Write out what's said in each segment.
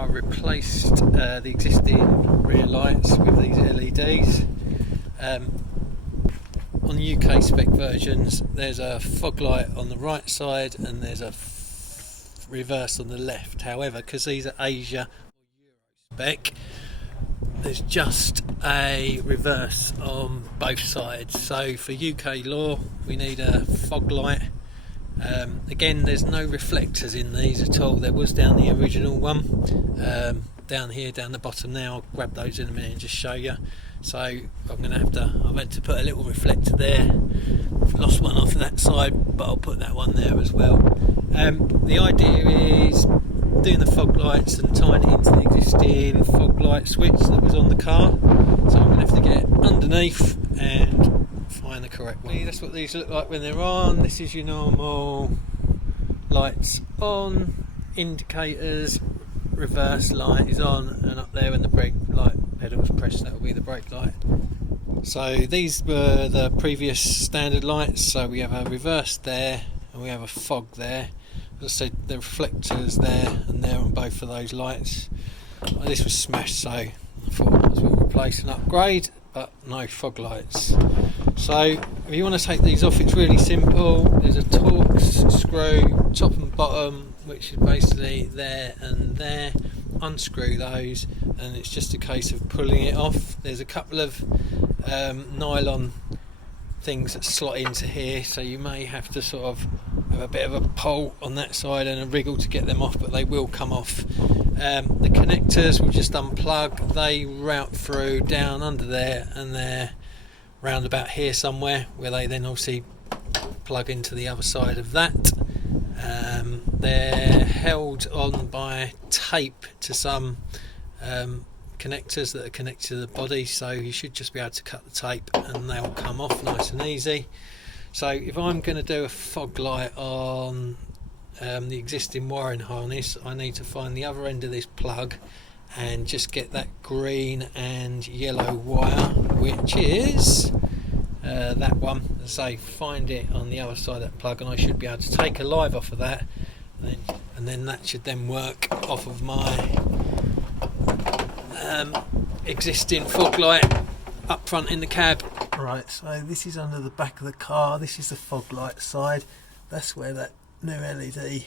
I replaced the existing rear lights with these LEDs. On the UK spec versions, there's a fog light on the right side and there's a reverse on the left. However, because these are Asia or Euro spec, there's just a reverse on both sides. So for UK law, we need a fog light. Again, there's no reflectors in these at all. There was down the original one, down here, down the bottom now. I'll grab those in a minute and just show you. So I've had to put a little reflector there. I've lost one off that side, but I'll put that one there as well. The idea is doing the fog lights and tying it into the existing fog light switch that was on the car. So I'm going to have to get underneath and find the correct one. That's what these look like when they're on. This is your normal lights on, indicators, reverse light is on, and up there when the brake light pedal is pressed, that will be the brake light. So these were the previous standard lights. So we have a reverse there and we have a fog there. As I said, the reflectors there and there on both of those lights. This was smashed, so I thought I was going to replace and upgrade, but no fog lights. So if you want to take these off, it's really simple. There's a Torx screw top and bottom, which is basically there and there. Unscrew those and it's just a case of pulling it off. There's a couple of nylon things that slot into here, so you may have to sort of have a bit of a pull on that side and a wriggle to get them off, but they will come off. The connectors will just unplug. They route through down under there and they're round about here somewhere, where they then obviously plug into the other side of that. They're held on by tape to some connectors that are connected to the body, so you should just be able to cut the tape and they'll come off nice and easy. So if I'm going to do a fog light on the existing wiring harness, I need to find the other end of this plug and just get that green and yellow wire, which is that one. As I say, find it on the other side of that plug and I should be able to take a live off of that, and then that should then work off of my existing fog light up front in the cab. Right, so this is under the back of the car. This is the fog light side. That's where that new LED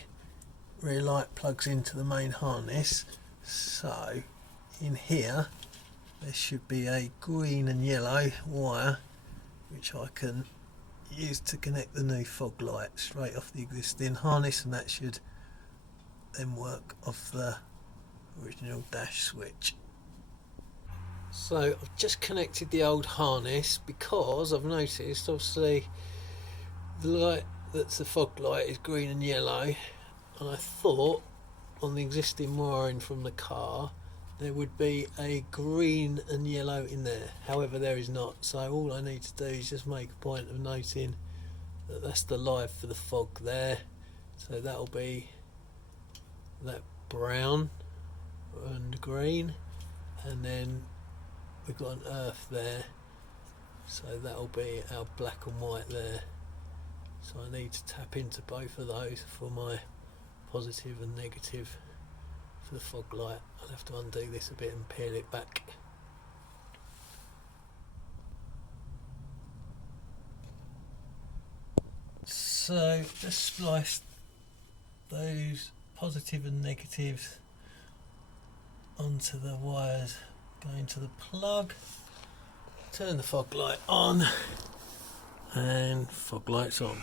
rear light plugs into the main harness. So in here there should be a green and yellow wire which I can use to connect the new fog light straight off the existing harness, and that should then work off the original dash switch. So I've just connected the old harness because I've noticed obviously the light that's the fog light is green and yellow, and I thought on the existing wiring from the car there would be a green and yellow in there. However, there is not, so all I need to do is just make a point of noting that that's the live for the fog there. So that'll be that brown and green, and then we've got an earth there, so that'll be our black and white there. So I need to tap into both of those for my positive and negative for the fog light. I'll have to undo this a bit and peel it back. So just splice those positive and negatives onto the wires going to the plug. Turn the fog light on, and fog light's on.